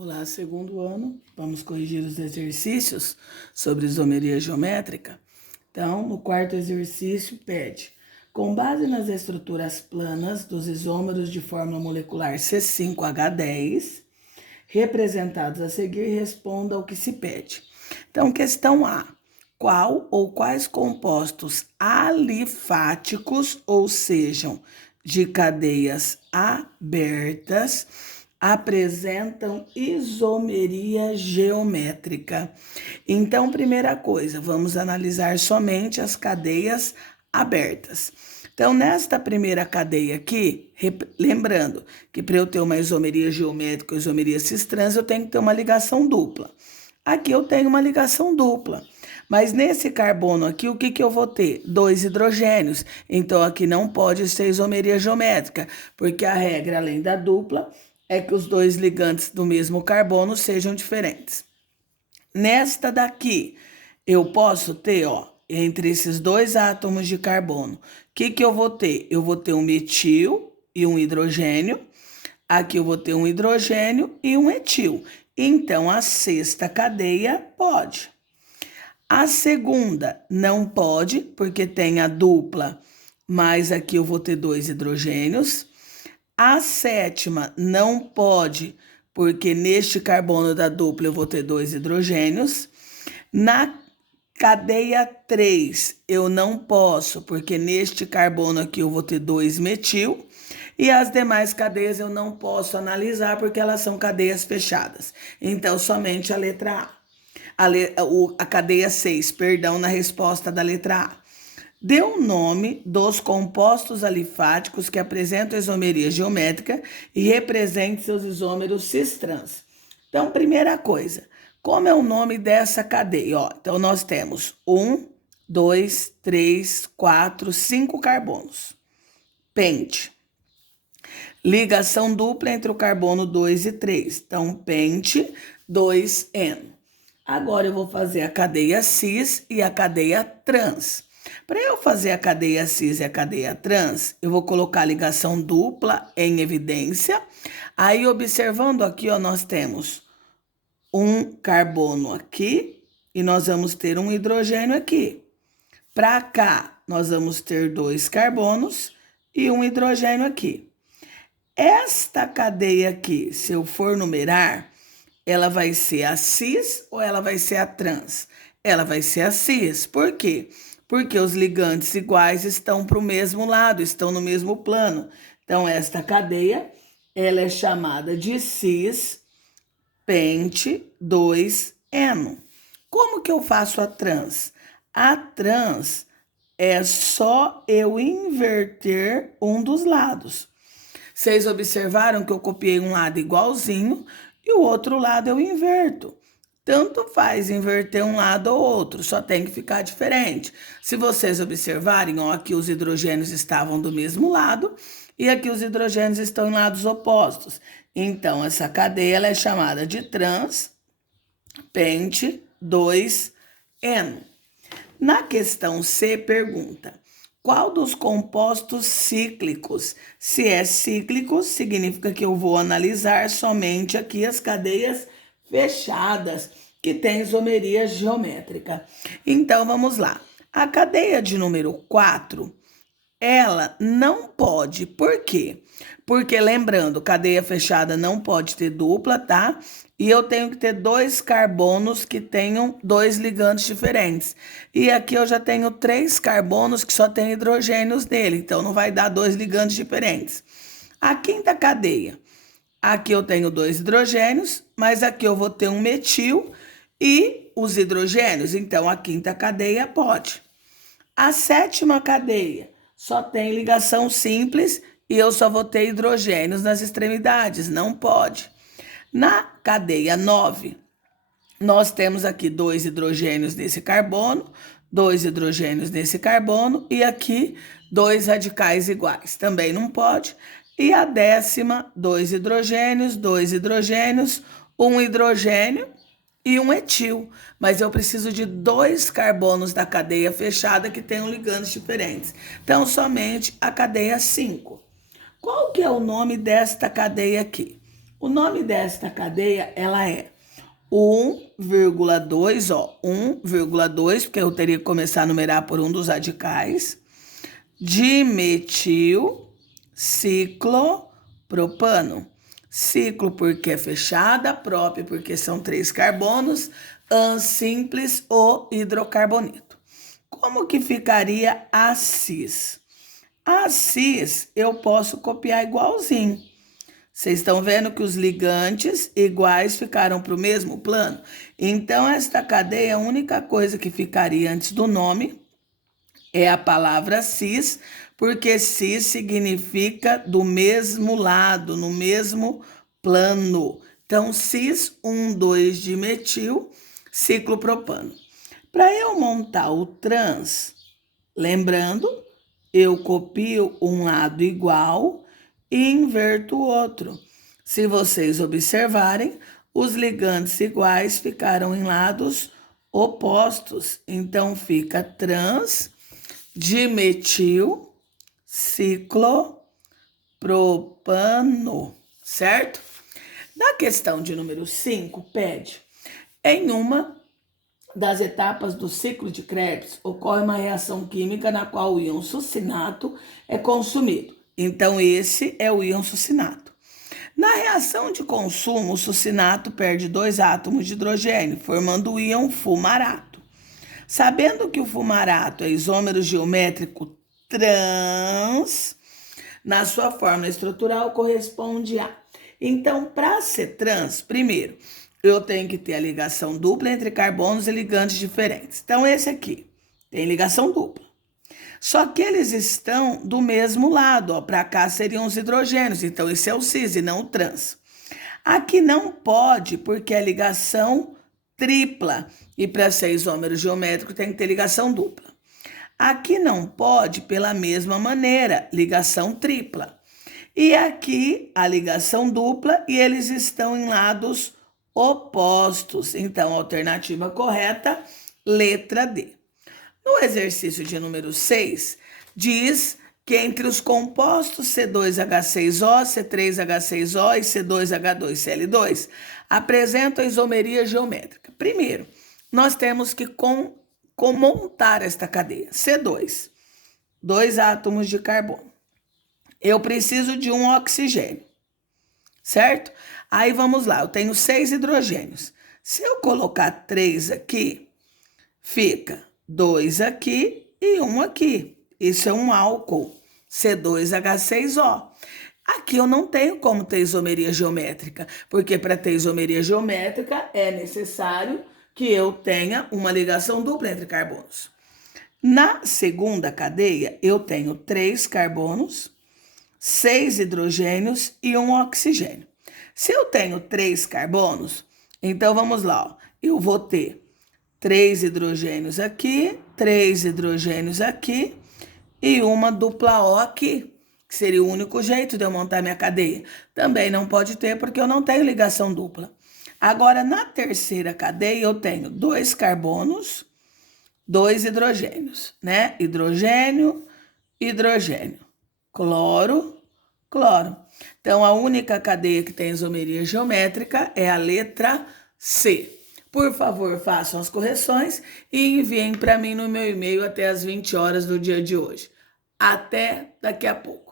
Olá, segundo ano, vamos corrigir os exercícios sobre isomeria geométrica. Então, no quarto exercício, pede, com base nas estruturas planas dos isômeros de fórmula molecular C5H10, representados a seguir, responda ao que se pede. Então, questão A. Qual ou quais compostos alifáticos, ou sejam, de cadeias abertas, apresentam isomeria geométrica? Então, primeira coisa, vamos analisar somente as cadeias abertas. Então, nesta primeira cadeia aqui, lembrando que para eu ter uma isomeria geométrica ou isomeria cis-trans, eu tenho que ter uma ligação dupla. Aqui eu tenho uma ligação dupla. Mas nesse carbono aqui, o que eu vou ter? 2 hidrogênios. Então, aqui não pode ser isomeria geométrica, porque a regra, além da dupla, é que os 2 ligantes do mesmo carbono sejam diferentes. Nesta daqui, eu posso ter, entre esses 2 átomos de carbono, o que eu vou ter? Eu vou ter um metil e um hidrogênio. Aqui eu vou ter um hidrogênio e um etil. Então, a sexta cadeia pode. A segunda não pode, porque tem a dupla, mas aqui eu vou ter 2 hidrogênios. A sétima não pode, porque neste carbono da dupla eu vou ter 2 hidrogênios. Na cadeia 3 eu não posso, porque neste carbono aqui eu vou ter 2 metil. E as demais cadeias eu não posso analisar, porque elas são cadeias fechadas. Então, somente a letra A. A cadeia 6, perdão, na resposta da letra A. Dê o nome dos compostos alifáticos que apresentam isomeria geométrica e represente seus isômeros cis-trans. Então, primeira coisa, como é o nome dessa cadeia? Então, nós temos 1, 2, 3, 4, 5 carbonos. Pente. Ligação dupla entre o carbono 2 e 3. Então, pente 2N. Agora eu vou fazer a cadeia cis e a cadeia trans. Para eu fazer a cadeia cis e a cadeia trans, eu vou colocar a ligação dupla em evidência. Aí, observando aqui, nós temos um carbono aqui e nós vamos ter um hidrogênio aqui. Para cá, nós vamos ter 2 carbonos e um hidrogênio aqui. Esta cadeia aqui, se eu for numerar, ela vai ser a cis ou ela vai ser a trans? Ela vai ser a cis. Por quê? Porque os ligantes iguais estão para o mesmo lado, estão no mesmo plano. Então, esta cadeia, ela é chamada de cis pente 2N. Como que eu faço a trans? A trans é só eu inverter um dos lados. Vocês observaram que eu copiei um lado igualzinho e o outro lado eu inverto. Tanto faz inverter um lado ou outro, só tem que ficar diferente. Se vocês observarem, aqui os hidrogênios estavam do mesmo lado e aqui os hidrogênios estão em lados opostos. Então, essa cadeia ela é chamada de trans pente 2N. Na questão C, pergunta: qual dos compostos cíclicos? Se é cíclico, significa que eu vou analisar somente aqui as cadeias fechadas, que tem isomeria geométrica. Então, vamos lá. A cadeia de número 4, ela não pode. Por quê? Porque, lembrando, cadeia fechada não pode ter dupla, tá? E eu tenho que ter 2 carbonos que tenham 2 ligantes diferentes. E aqui eu já tenho 3 carbonos que só tem hidrogênios nele, então não vai dar 2 ligantes diferentes. A quinta cadeia, aqui eu tenho 2 hidrogênios, mas aqui eu vou ter um metil e os hidrogênios, então a quinta cadeia pode. A sétima cadeia só tem ligação simples e eu só vou ter hidrogênios nas extremidades, não pode. Na cadeia 9, nós temos aqui 2 hidrogênios nesse carbono, 2 hidrogênios nesse carbono e aqui 2 radicais iguais, também não pode. E a 10ª, 2 hidrogênios, um hidrogênio e um etil. Mas eu preciso de 2 carbonos da cadeia fechada que tenham ligantes diferentes. Então, somente a cadeia 5. Qual que é o nome desta cadeia aqui? O nome desta cadeia, ela é 1,2, ó, 1,2, porque eu teria que começar a numerar por um dos radicais, dimetil ciclopropano. Ciclo porque é fechada, próprio porque são 3 carbonos, simples ou hidrocarboneto. Como que ficaria a cis? A cis eu posso copiar igualzinho. Vocês estão vendo que os ligantes iguais ficaram para o mesmo plano? Então, esta cadeia, a única coisa que ficaria antes do nome é a palavra cis, porque cis significa do mesmo lado, no mesmo plano. Então, cis 1,2 dimetil ciclopropano. Para eu montar o trans, lembrando, eu copio um lado igual e inverto o outro. Se vocês observarem, os ligantes iguais ficaram em lados opostos. Então, fica trans dimetil ciclopropano, certo? Na questão de número 5, pede: em uma das etapas do ciclo de Krebs, ocorre uma reação química na qual o íon succinato é consumido. Então, esse é o íon succinato. Na reação de consumo, o succinato perde 2 átomos de hidrogênio, formando o íon fumarato. Sabendo que o fumarato é isômero geométrico trans, na sua fórmula estrutural corresponde a. Então, para ser trans, primeiro, eu tenho que ter a ligação dupla entre carbonos e ligantes diferentes. Então, esse aqui tem ligação dupla. Só que eles estão do mesmo lado, para cá seriam os hidrogênios, então esse é o cis e não o trans. Aqui não pode, porque é ligação tripla, e para ser isômero geométrico tem que ter ligação dupla. Aqui não pode pela mesma maneira, ligação tripla. E aqui a ligação dupla e eles estão em lados opostos. Então, alternativa correta, letra D. No exercício de número 6, diz que entre os compostos C2H6O, C3H6O e C2H2Cl2 apresentam a isomeria geométrica. Primeiro, nós temos que montar esta cadeia. C2, 2 átomos de carbono. Eu preciso de um oxigênio, certo? Aí vamos lá, eu tenho 6 hidrogênios. Se eu colocar 3 aqui, fica 2 aqui e 1 aqui. Isso é um álcool, C2H6O. Aqui eu não tenho como ter isomeria geométrica, porque para ter isomeria geométrica é necessário que eu tenha uma ligação dupla entre carbonos. Na segunda cadeia, eu tenho 3 carbonos, 6 hidrogênios e 1 oxigênio. Se eu tenho 3 carbonos, então vamos lá, ó, eu vou ter 3 hidrogênios aqui, 3 hidrogênios aqui e uma dupla O aqui, que seria o único jeito de eu montar minha cadeia. Também não pode ter porque eu não tenho ligação dupla. Agora, na terceira cadeia, eu tenho 2 carbonos, 2 hidrogênios, né? Hidrogênio, hidrogênio, cloro, cloro. Então, a única cadeia que tem isomeria geométrica é a letra C. Por favor, façam as correções e enviem para mim no meu e-mail até as 20 horas do dia de hoje. Até daqui a pouco.